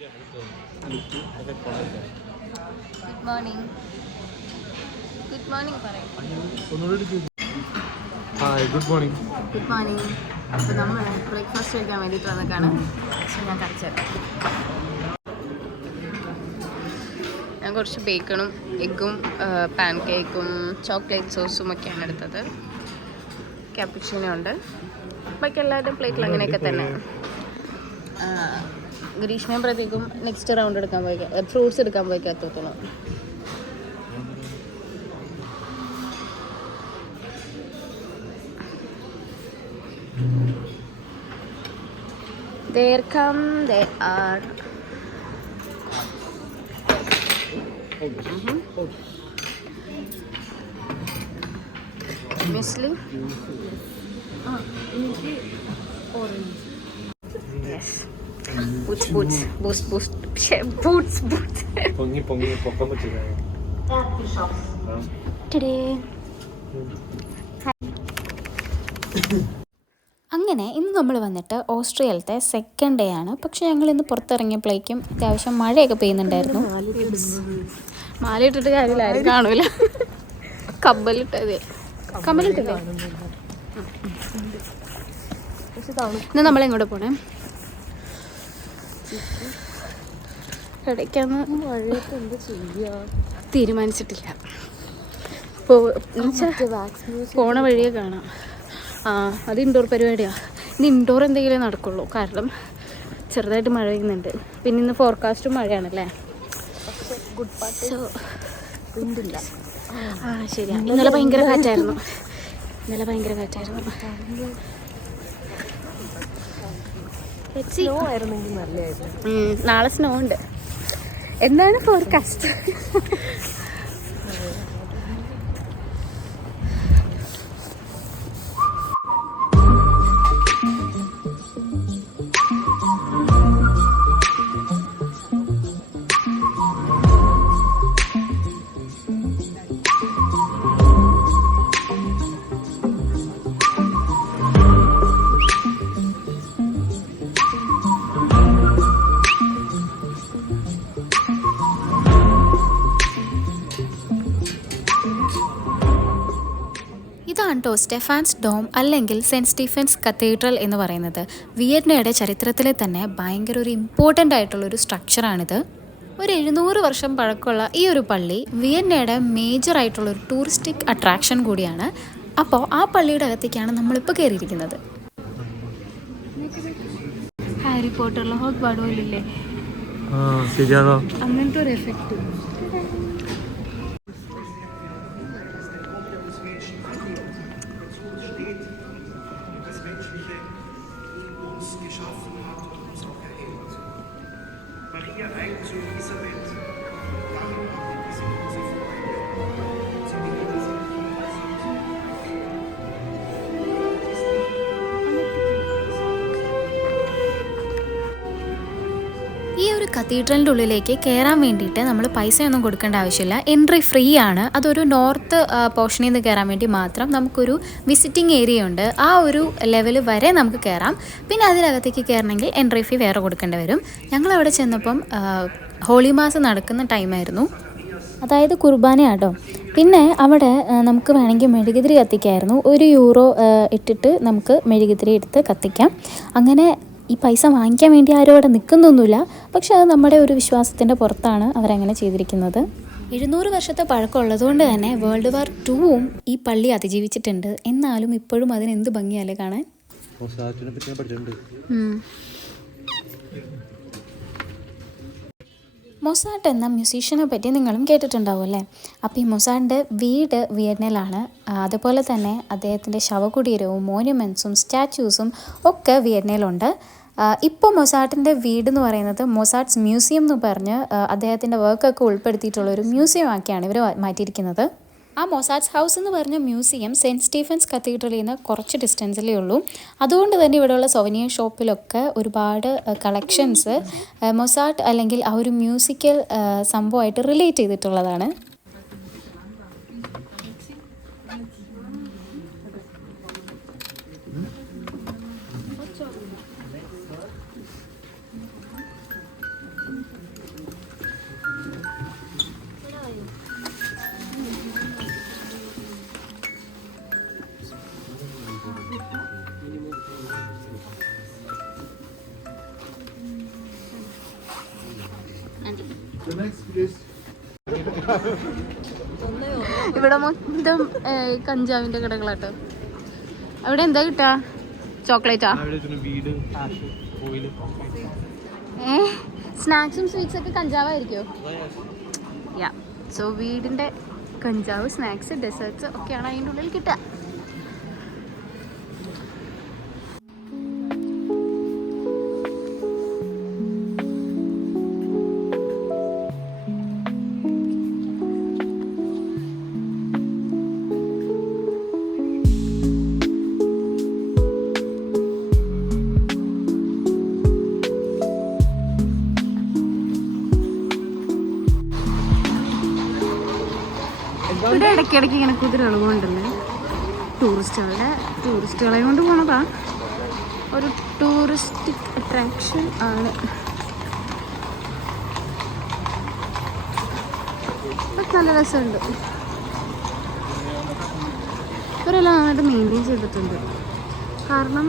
Good morning. Good morning പറയും. Hi good morning. Good morning. അപ്പോൾ നമ്മൾ ബ്രേക്ക്ഫാസ്റ്റ് കഴിക്കാൻ വേണ്ടിയിട്ട് വന്നേക്കാണ്. പക്ഷേ ഞാൻ കഴിച്ചത് ഞാൻ കുറച്ച് ബേക്കണും എഗ്ഗും പാൻ കേക്കും ചോക്ലേറ്റ് സോസും ഒക്കെയാണ് എടുത്തത്. ക്യാpuchino ഉണ്ട്. ബാക്കി എല്ലാവരുടെയും പ്ലേറ്റിൽ അങ്ങനെയൊക്കെ തന്നെ. ഗ്രീഷ്മയും പ്രതീകും നെക്സ്റ്റ് റൗണ്ട് എടുക്കാൻ പോയി ഫ്രൂട്ട്സ് എടുക്കാൻ പോയി കത്തോളൂ. There come they are. Muesli. Yes. Boots. Boost. Boots. പൊങ്ങി പൊക്കാൻ പറ്റില്ല. അങ്ങനെ ഇന്ന് നമ്മൾ വന്നിട്ട് ഓസ്ട്രിയയിലത്തെ സെക്കൻഡ് ഡേ ആണ്. പക്ഷെ ഞങ്ങൾ ഇന്ന് പുറത്തിറങ്ങിയപ്പോഴേക്കും അത്യാവശ്യം മഴയൊക്കെ പെയ്യുന്നുണ്ടായിരുന്നു. മാലയിട്ടിട്ട് കാര്യമില്ല, ആരും കാണൂല. കമ്മലിട്ടതേ ഇന്ന് നമ്മളെങ്ങോട്ട് പോണേ? ഇടയ്ക്കൊന്ന് മഴയത്ത് എന്ത് ചെയ്യാ തീരുമാനിച്ചിട്ടില്ല. പോണ വഴിയെ കാണാം. അത് ഇൻഡോർ പരിപാടിയാണ്. ഇന്ന് ഇൻഡോർ എന്തെങ്കിലും നടക്കുള്ളൂ, കാരണം ചെറുതായിട്ട് മഴ പെയ്യുന്നുണ്ട്. പിന്നെ ഇന്ന് ഫോർകാസ്റ്റും മഴയാണല്ലേ. ശരിയാ. ഇന്നലെ ഭയങ്കര കാറ്റായിരുന്നു. നാളെ സ്നോ ഉണ്ട്. എന്താണ് ഫോർകാസ്റ്റ്? ഇതാണ് കേട്ടോ സ്റ്റെഫാൻസ് ഡോം അല്ലെങ്കിൽ സെൻറ്റ് സ്റ്റീഫൻസ് കത്തീഡ്രൽ എന്ന് പറയുന്നത്. വിയറ്റ്നയുടെ ചരിത്രത്തിലെ തന്നെ ഭയങ്കര ഒരു ഇമ്പോർട്ടൻ്റ് ആയിട്ടുള്ളൊരു സ്ട്രക്ചറാണിത്. ഒരു 700 വർഷം പഴക്കമുള്ള ഈ ഒരു പള്ളി വിയറ്റ്നയുടെ മേജർ ആയിട്ടുള്ളൊരു ടൂറിസ്റ്റിക് അട്രാക്ഷൻ കൂടിയാണ്. അപ്പോൾ ആ പള്ളിയുടെ അകത്തേക്കാണ് നമ്മളിപ്പോൾ കയറിയിരിക്കുന്നത്. ഹാരി പോട്ടറിലെ ഹോഗ്വാർട്സ് പോലില്ലേ, ശരിയാണോ? അങ്ങനത്തെ ഒരു എഫക്റ്റ്. ഈ ഒരു കത്തീഡ്രലിൻ്റെ ഉള്ളിലേക്ക് കയറാൻ വേണ്ടിയിട്ട് നമ്മൾ പൈസയൊന്നും കൊടുക്കേണ്ട ആവശ്യമില്ല. എൻട്രി ഫ്രീ ആണ്. അതൊരു നോർത്ത് പോർഷനിൽ നിന്ന് കയറാൻ വേണ്ടി മാത്രം നമുക്കൊരു വിസിറ്റിംഗ് ഏരിയ ഉണ്ട്. ആ ഒരു ലെവൽ വരെ നമുക്ക് കയറാം. പിന്നെ അതിനകത്തേക്ക് കയറണമെങ്കിൽ എൻട്രി ഫീ വേറെ കൊടുക്കേണ്ടി വരും. ഞങ്ങളവിടെ ചെന്നപ്പം ഹോളി മാസ് നടക്കുന്ന ടൈമായിരുന്നു, അതായത് കുർബാനയാട്ടോ. പിന്നെ അവിടെ നമുക്ക് വേണമെങ്കിൽ മെഴുകുതിരി കത്തിക്കായിരുന്നു. €1 ഇട്ടിട്ട് നമുക്ക് മെഴുകുതിരി എടുത്ത് കത്തിക്കാം. അങ്ങനെ ഈ പൈസ വാങ്ങിക്കാൻ വേണ്ടി ആരും അവിടെ നിൽക്കുന്നൊന്നുമില്ല. പക്ഷെ അത് നമ്മുടെ ഒരു വിശ്വാസത്തിൻ്റെ പുറത്താണ് അവരങ്ങനെ ചെയ്തിരിക്കുന്നത്. 700 വർഷത്തെ പഴക്കമുള്ളതുകൊണ്ട് തന്നെ വേൾഡ് വാർ 2 ഈ പള്ളി അതിജീവിച്ചിട്ടുണ്ട്. എന്നാലും ഇപ്പോഴും അതിന് എന്ത് ഭംഗിയല്ലേ കാണാൻ. മൊസാട്ട് എന്ന മ്യൂസീഷ്യനെ പറ്റി നിങ്ങളും കേട്ടിട്ടുണ്ടാവും അല്ലേ. അപ്പോൾ ഈ മൊസാട്ടിൻ്റെ വീട് വിയറ്റ്നയിലാണ്. അതുപോലെ തന്നെ അദ്ദേഹത്തിൻ്റെ ശവകുടീരവും മോണ്യുമെൻറ്റ്സും സ്റ്റാച്യൂസും ഒക്കെ വിയറ്റ്നയിലുണ്ട്. ഇപ്പോൾ മൊസാട്ടിൻ്റെ വീട് എന്ന് പറയുന്നത് മൊസാട്ട്സ് മ്യൂസിയം എന്ന് പറഞ്ഞ് അദ്ദേഹത്തിൻ്റെ വർക്കൊക്കെ ഉൾപ്പെടുത്തിയിട്ടുള്ളൊരു മ്യൂസിയം ആക്കിയാണ് ഇവർ മാറ്റിയിരിക്കുന്നത്. ആ മൊസാട്ട്സ് ഹൗസ് എന്ന് പറഞ്ഞ മ്യൂസിയം സെൻറ്റ് സ്റ്റീഫൻസ് കത്തീഡ്രലിൽ നിന്ന് കുറച്ച് ഡിസ്റ്റൻസിലേ ഉള്ളൂ. അതുകൊണ്ട് തന്നെ ഇവിടെയുള്ള സൊവനിയർ ഷോപ്പിലൊക്കെ ഒരുപാട് കളക്ഷൻസ് മൊസാട്ട് അല്ലെങ്കിൽ ആ ഒരു മ്യൂസിക്കൽ സംഭവമായിട്ട് റിലേറ്റ് ചെയ്തിട്ടുള്ളതാണ്. ഇവിടെ മൊത്തം കഞ്ചാവിന്റെ കടകളാട്ടോ. അവിടെ എന്താ കിട്ടാ? ചോക്ലേറ്റാ? സ്നാക്സും സ്വീറ്റ്സ് ഒക്കെ കഞ്ചാവായിരിക്കോ? യാ, സോ വീടിന്റെ കഞ്ചാവ്, സ്നാക്സ്, ഡെസേർട്സ് ഒക്കെയാണ് അതിൻ്റെ ഉള്ളിൽ കിട്ടുക. ഇവിടെ ഇടയ്ക്കിടയ്ക്ക് ഇങ്ങനെ കുതിരകൾ കൊണ്ടല്ലേ ടൂറിസ്റ്റുകളെ കൊണ്ട് പോണതാ. ഒരു ടൂറിസ്റ്റിക് അട്രാക്ഷൻ ആണ്. നല്ല രസമുണ്ട്. ഇവരെല്ലാം നന്നായിട്ട് മെയിൻറ്റെയിൻ ചെയ്തിട്ടുണ്ട്. കാരണം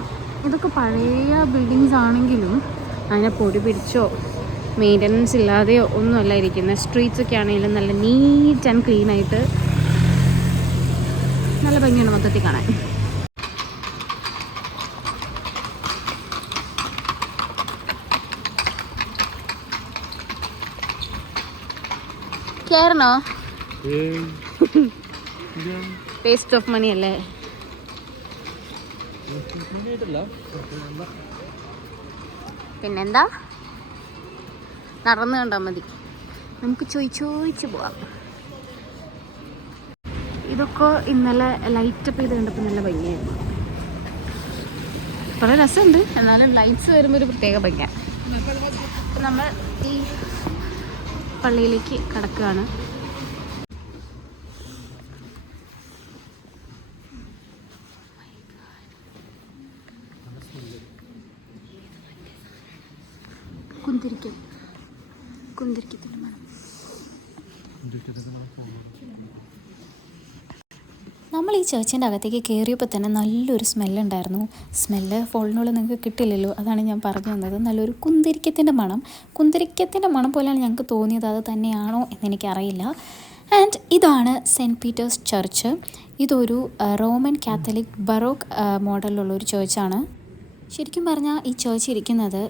ഇതൊക്കെ പഴയ ബിൽഡിങ്സ് ആണെങ്കിലും അതിനെ പൊടി പിടിച്ചോ മെയിൻ്റനൻസ് ഇല്ലാതെയോ ഒന്നുമല്ല ഇരിക്കുന്നത്. സ്ട്രീറ്റ്സൊക്കെ ആണെങ്കിലും നല്ല നീറ്റ് ആൻഡ് ക്ലീൻ ആയിട്ട് നല്ല ഭംഗിയാണ് മൊത്തത്തിൽ കാണാൻ. കേറണോ? വേസ്റ്റ് ഓഫ് മണി അല്ലേ? പിന്നെന്താ, നടന്നു കണ്ടാൽ മതി. നമുക്ക് ചോദിച്ചു പോവാം. ഇതൊക്കെ ഇന്നലെ ലൈറ്റപ്പ് ചെയ്ത് കണ്ടപ്പോൾ നല്ല ഭംഗിയായിരുന്നു. കുറേ രസമുണ്ട്, എന്നാലും ലൈറ്റ്സ് വരുമ്പോൾ ഒരു പ്രത്യേക ഭംഗിയാണ്. അപ്പം നമ്മൾ ഈ പള്ളിയിലേക്ക് കടക്കുകയാണ്. കുന്തിരിക്കത്തിൻ്റെ മണം. നമ്മൾ ഈ ചേർച്ചിൻ്റെ അകത്തേക്ക് കയറിയപ്പോൾ തന്നെ നല്ലൊരു സ്മെല്ലുണ്ടായിരുന്നു. സ്മെല്ല് ഫോണിനുള്ളിൽ നിങ്ങൾക്ക് കിട്ടില്ലല്ലോ, അതാണ് ഞാൻ പറഞ്ഞു തന്നത്. നല്ലൊരു കുന്തിരിക്കത്തിൻ്റെ മണം പോലെയാണ് ഞങ്ങൾക്ക് തോന്നിയത്. അത് തന്നെയാണോ എന്നെനിക്കറിയില്ല. ആൻഡ് ഇതാണ് സെൻറ്റ് പീറ്റേഴ്സ് ചർച്ച്. ഇതൊരു റോമൻ കാത്തലിക് ബറോക്ക് മോഡലിലുള്ളൊരു ചേർച്ചാണ്. ശരിക്കും പറഞ്ഞാൽ ഈ ചേർച്ച് ഇരിക്കുന്നത്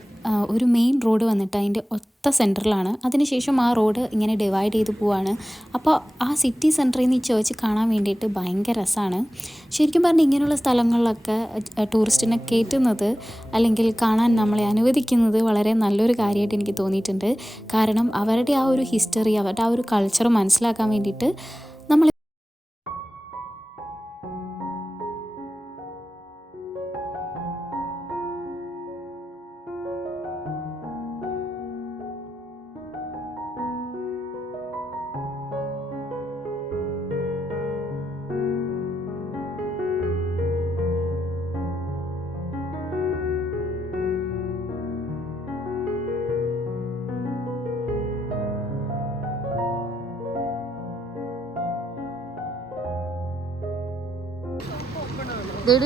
ഒരു മെയിൻ റോഡ് വന്നിട്ട് അതിൻ്റെ ഒത്ത സെൻറ്ററിലാണ്. അതിനുശേഷം ആ റോഡ് ഇങ്ങനെ ഡിവൈഡ് ചെയ്ത് പോവാണ്. അപ്പോൾ ആ സിറ്റി സെൻറ്ററിൽ നിന്ന് ഈ ചേർച്ച് കാണാൻ വേണ്ടിയിട്ട് ഭയങ്കര രസമാണ്. ശരിക്കും പറഞ്ഞാൽ ഇങ്ങനെയുള്ള സ്ഥലങ്ങളിലൊക്കെ ടൂറിസ്റ്റിനെ കയറ്റുന്നത് അല്ലെങ്കിൽ കാണാൻ നമ്മളെ അനുവദിക്കുന്നത് വളരെ നല്ലൊരു കാര്യമായിട്ട് എനിക്ക് തോന്നിയിട്ടുണ്ട്. കാരണം അവരുടെ ആ ഒരു ഹിസ്റ്ററി, അവരുടെ ആ ഒരു കൾച്ചർ മനസ്സിലാക്കാൻ വേണ്ടിയിട്ട് നമ്മൾ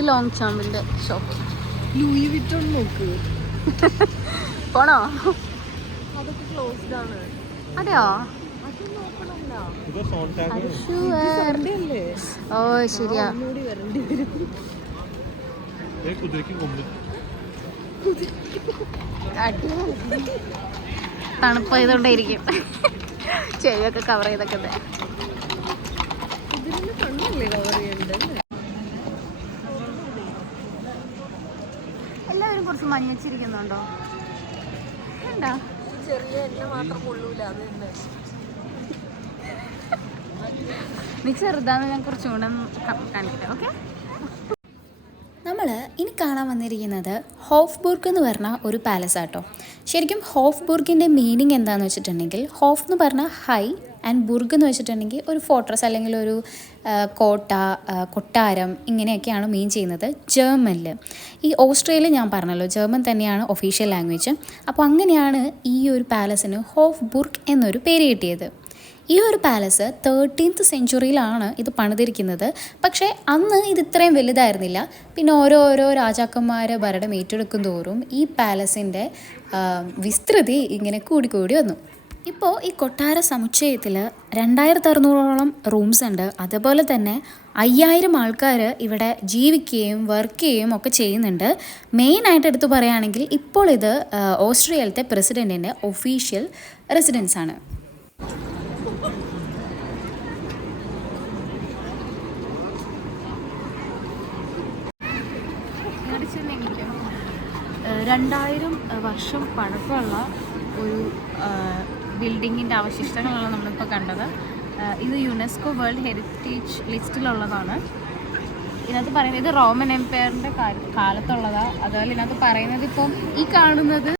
ലോങ് ചാമ്പിൻ്റെ ഷോപ്പ്. ലൂയി വിറ്റോൺ നോക്ക്. പോണോ? അതൊക്കെ ക്ലോസ്ഡ് ആണ്. അതെയോ? അത് നോക്കണമല്ലോ. അല്ലേ? ഓ ശരിയാ. ഒന്നുകൂടി വരേണ്ടി വരും. തണുപ്പായതുകൊണ്ടായിരിക്കും ചെവിയൊക്കെ കവർ ചെയ്തൊക്കെ. ഇതിന് കണ്ണല്ലേ കവർ ചെയ്യണ്ടേ? എല്ലാവരും കുറച്ച് മഞ്ഞച്ചിരിക്കുന്നുണ്ടോ? എന്താ ചെറിയ എന്നെ മാത്രം കൊള്ളൂല. അത് തന്നെ നീ ചെറുതാന്ന് ഞാൻ കുറച്ചും കൂടെ കാണിക്കട്ടെ. ഓക്കെ, നമ്മൾ ഇനി കാണാൻ വന്നിരിക്കുന്നത് ഹോഫ്ബുർഗ് എന്ന് പറഞ്ഞ ഒരു പാലസ് ആട്ടോ. ശരിക്കും ഹോഫ്ബുർഗിൻ്റെ മീനിങ് എന്താണെന്ന് വെച്ചിട്ടുണ്ടെങ്കിൽ, ഹോഫ് എന്ന് പറഞ്ഞാൽ ഹൈ ആൻഡ് ബുർഗ് എന്ന് വെച്ചിട്ടുണ്ടെങ്കിൽ ഒരു ഫോർട്രസ് അല്ലെങ്കിൽ ഒരു കോട്ട, കൊട്ടാരം, ഇങ്ങനെയൊക്കെയാണ് മീൻ ചെയ്യുന്നത് ജർമ്മനിൽ. ഈ ഓസ്ട്രേലിയ ഞാൻ പറഞ്ഞല്ലോ, ജർമ്മൻ തന്നെയാണ് ഒഫീഷ്യൽ ലാംഗ്വേജ്. അപ്പോൾ അങ്ങനെയാണ് ഈ ഒരു പാലസിന് ഹോഫ്ബുർഗ് എന്നൊരു പേര് കിട്ടിയത്. ഈ ഒരു പാലസ് 13th സെഞ്ച്വറിയിലാണ് ഇത് പണിതിരിക്കുന്നത്. പക്ഷേ അന്ന് ഇത് ഇത്രയും വലുതായിരുന്നില്ല. പിന്നെ ഓരോ രാജാക്കന്മാർ ഭരണം ഏറ്റെടുക്കും തോറും ഈ പാലസിൻ്റെ വിസ്തൃതി ഇങ്ങനെ കൂടി വന്നു. ഇപ്പോൾ ഈ കൊട്ടാര സമുച്ചയത്തിൽ 2600ഓളം റൂംസ് ഉണ്ട്. അതുപോലെ തന്നെ 5000 ആൾക്കാർ ഇവിടെ ജീവിക്കുകയും വർക്ക് ചെയ്യുകയും ഒക്കെ ചെയ്യുന്നുണ്ട്. മെയിനായിട്ട് എടുത്തു പറയുകയാണെങ്കിൽ ഇപ്പോൾ ഇത് ഓസ്ട്രേലിയയിലത്തെ പ്രസിഡൻറ്റിൻ്റെ ഒഫീഷ്യൽ റെസിഡൻസ് ആണ്. രണ്ടായിരം വർഷം പഴക്കമുള്ള ഒരു ബിൽഡിങ്ങിൻ്റെ അവശിഷ്ടങ്ങളാണ് നമ്മളിപ്പോൾ കണ്ടത്. ഇത് യുനെസ്കോ വേൾഡ് ഹെറിറ്റേജ് ലിസ്റ്റിലുള്ളതാണ്. ഇതിനകത്ത് പറയുന്നത് ഇത് റോമൻ എംപയറിൻ്റെ കാലത്തുള്ളതാണ്. അതുപോലെ ഇതിനകത്ത് പറയുന്നത് ഇപ്പം ഈ കാണുന്നത്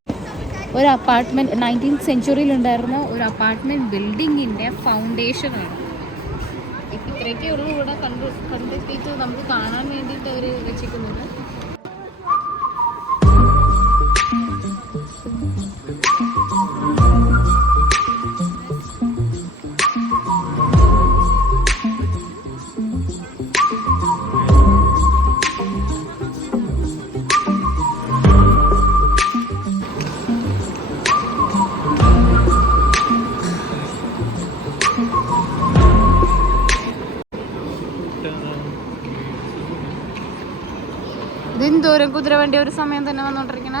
ഒരു അപ്പാർട്ട്മെൻറ്റ് 19th സെഞ്ച്വറിയിലുണ്ടായിരുന്ന ഒരു അപ്പാർട്ട്മെൻറ്റ് ബിൽഡിങ്ങിൻ്റെ ഫൗണ്ടേഷനാണ്. ഇപ്പം ഇത്രയൊക്കെ ഉള്ളൂ ഇവിടെ കണ്ടെത്തിയിട്ട് നമുക്ക് കാണാൻ വേണ്ടിയിട്ട് അവർ വെച്ചിരിക്കുന്നത്. ഇതെന്തോരം കുതിരവണ്ടി ഒരു സമയം തന്നെ വന്നോണ്ടിരിക്കണ.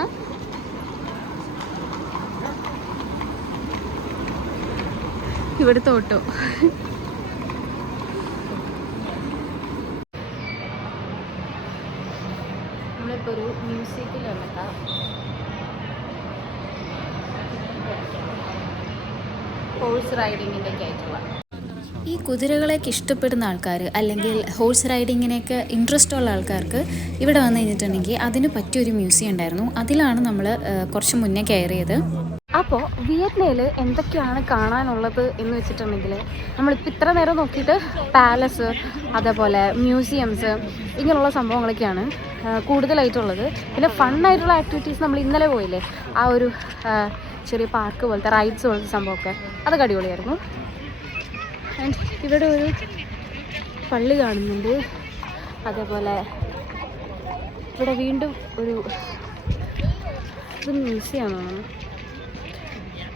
ഇവിടുത്തെ ഓട്ടോ നമ്മളിപ്പോൾ ഒരു മ്യൂസിയത്തിലുള്ള ഹോഴ്സ് റൈഡിങ്ങിൻ്റെ ഒക്കെ ആയിട്ടുള്ള ഈ കുതിരകളെയൊക്കെ ഇഷ്ടപ്പെടുന്ന ആൾക്കാർ അല്ലെങ്കിൽ ഹോഴ്സ് റൈഡിങ്ങിനെയൊക്കെ ഇൻട്രസ്റ്റ് ഉള്ള ആൾക്കാർക്ക് ഇവിടെ വന്നു കഴിഞ്ഞിട്ടുണ്ടെങ്കിൽ അതിന് പറ്റിയൊരു മ്യൂസിയം ഉണ്ടായിരുന്നു. അതിലാണ് നമ്മൾ കുറച്ച് മുന്നേ കയറിയത്. അപ്പോൾ വിയറ്റ്നാമിൽ എന്തൊക്കെയാണ് കാണാനുള്ളത് എന്ന് വെച്ചിട്ടുണ്ടെങ്കിൽ നമ്മളിപ്പോൾ ഇത്ര നേരം നോക്കിയിട്ട് പാലസ്, അതേപോലെ മ്യൂസിയംസ്, ഇങ്ങനെയുള്ള സംഭവങ്ങളൊക്കെയാണ് കൂടുതലായിട്ടുള്ളത്. പിന്നെ ഫണ്ണായിട്ടുള്ള ആക്ടിവിറ്റീസ് നമ്മൾ ഇന്നലെ പോയില്ലേ, ആ ഒരു ചെറിയ പാർക്ക് പോലത്തെ റൈഡ്സ് പോലത്തെ സംഭവമൊക്കെ, അതൊക്കെ അടിപൊളിയായിരുന്നു. ആൻഡ് ഇവിടെ ഒരു പള്ളി കാണുന്നുണ്ട്. അതേപോലെ ഇവിടെ വീണ്ടും ഒരു മ്യൂസിയമാണ്.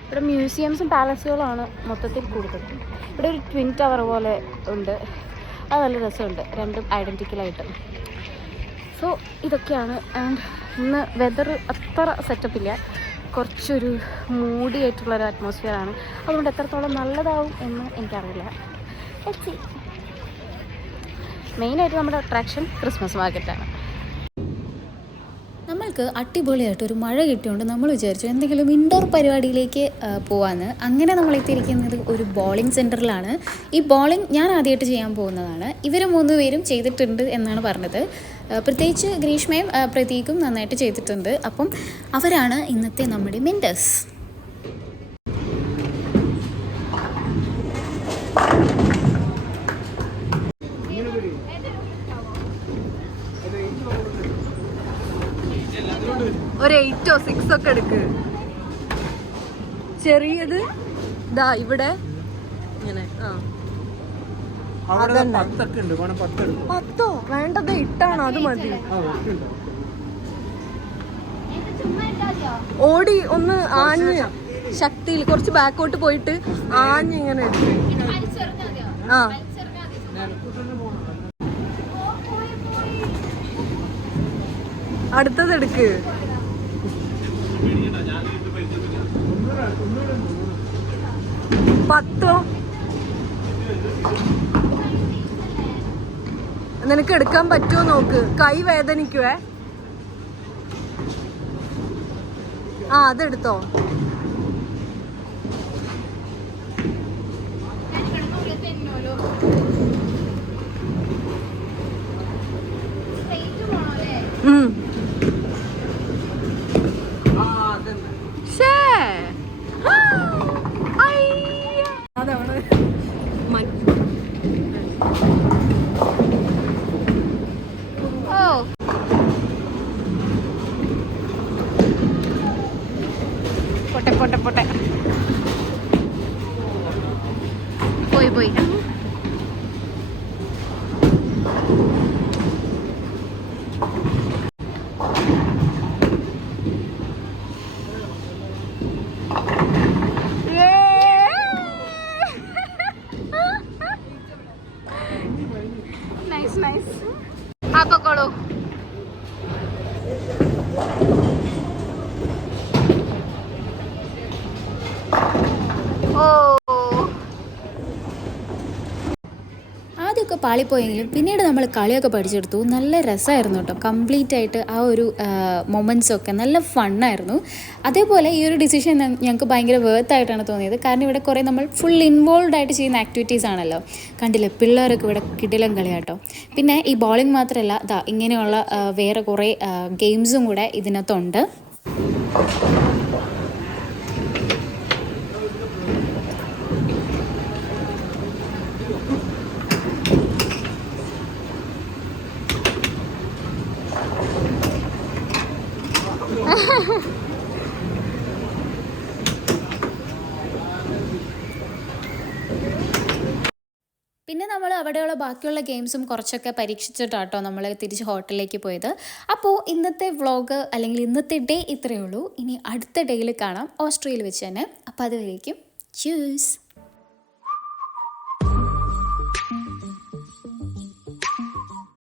ഇവിടെ മ്യൂസിയംസും പാലസുകളാണ് മൊത്തത്തിൽ കൂടുതൽ. ഇവിടെ ഒരു ട്വിൻ ടവർ പോലെ ഉണ്ട്, അത് നല്ല രസമുണ്ട്, രണ്ടും ഐഡൻറ്റിക്കലായിട്ട്. സോ ഇതൊക്കെയാണ്. ആൻഡ് ഇന്ന് വെതർ അത്ര സെറ്റപ്പില്ല, കുറച്ചൊരു മൂടിയായിട്ടുള്ളൊരു അറ്റ്മോസ്ഫിയറാണ്. അതുകൊണ്ട് എത്രത്തോളം നല്ലതാവും എന്ന് എനിക്കറിയില്ല. മെയിനായിട്ട് നമ്മുടെ അട്രാക്ഷൻ ക്രിസ്മസ് മാർക്കറ്റാണ്. നമ്മൾക്ക് അടിപൊളിയായിട്ട് ഒരു മഴ കിട്ടിയോണ്ട് നമ്മൾ വിചാരിച്ചു എന്തെങ്കിലും ഇൻഡോർ പരിപാടിയിലേക്ക് പോകാമെന്ന്. അങ്ങനെ നമ്മൾ എത്തിയിരിക്കുന്നത് ഒരു ബോളിംഗ് സെൻറ്ററിലാണ്. ഈ ബോളിംഗ് ഞാൻ ആദ്യമായിട്ട് ചെയ്യാൻ പോകുന്നതാണ്. ഇവർ 3 പേരും ചെയ്തിട്ടുണ്ട് എന്നാണ് പറഞ്ഞത്. പ്രത്യേകിച്ച് ഗ്രീഷ്മയും പ്രതീകും നന്നായിട്ട് ചെയ്തിട്ടുണ്ട്. അപ്പം അവരാണ് ഇന്നത്തെ നമ്മുടെ മെൻറ്റേഴ്സ്. ഒരു 8 or 6 ഒക്കെ എടുക്ക്. ചെറിയത് ദാ ഇവിടെ ഇങ്ങനെ. അവിടെ 10 വേണ്ടത് 8 അത് മതി. ഓടി ഒന്ന് ആഞ്ഞ് ശക്തിയിൽ കുറച്ച് ബാക്കോട്ട് പോയിട്ട് ആഞ്ഞ് ഇങ്ങനെ എടുക്കും. അടുത്തത് എടുക്ക്. പത്തോ നിനക്ക് എടുക്കാൻ പറ്റുമോ നോക്ക്. കൈ വേദനിക്കുവേ. അതെടുത്തോ. പൊട്ടെ പോയി. ആദ്യമൊക്കെ പാളിപ്പോയെങ്കിലും പിന്നീട് നമ്മൾ കളിയൊക്കെ പഠിച്ചെടുത്തു. നല്ല രസമായിരുന്നു കേട്ടോ. കംപ്ലീറ്റ് ആയിട്ട് ആ ഒരു മൊമെൻറ്റ്സൊക്കെ നല്ല ഫണ്ണായിരുന്നു. അതേപോലെ ഈ ഒരു ഡിസിഷൻ ഞങ്ങൾക്ക് ഭയങ്കര വേർത്തായിട്ടാണ് തോന്നിയത്. കാരണം ഇവിടെ കുറേ നമ്മൾ ഫുൾ ഇൻവോൾവ് ആയിട്ട് ചെയ്യുന്ന ആക്ടിവിറ്റീസ് ആണല്ലോ. കണ്ടില്ലേ, പിള്ളേരൊക്കെ ഇവിടെ കിടിലം കളിയാട്ടോ. പിന്നെ ഈ ബോളിംഗ് മാത്രമല്ല, ഇങ്ങനെയുള്ള വേറെ കുറേ ഗെയിംസും കൂടെ ഇതിനകത്തുണ്ട്. പിന്നെ നമ്മൾ അവിടെയുള്ള ബാക്കിയുള്ള ഗെയിംസും കുറച്ചൊക്കെ പരീക്ഷിച്ചിട്ടാട്ടോ നമ്മൾ തിരിച്ച് ഹോട്ടലിലേക്ക് പോയത്. അപ്പോൾ ഇന്നത്തെ വ്ളോഗ് അല്ലെങ്കിൽ ഇന്നത്തെ ഡേ ഇത്രയേ ഉള്ളൂ. ഇനി അടുത്ത ഡേയിൽ കാണാം, ഓസ്ട്രേലിയയിൽ വെച്ച് തന്നെ. അപ്പോൾ അതുവരേക്കും ച്യൂസ്.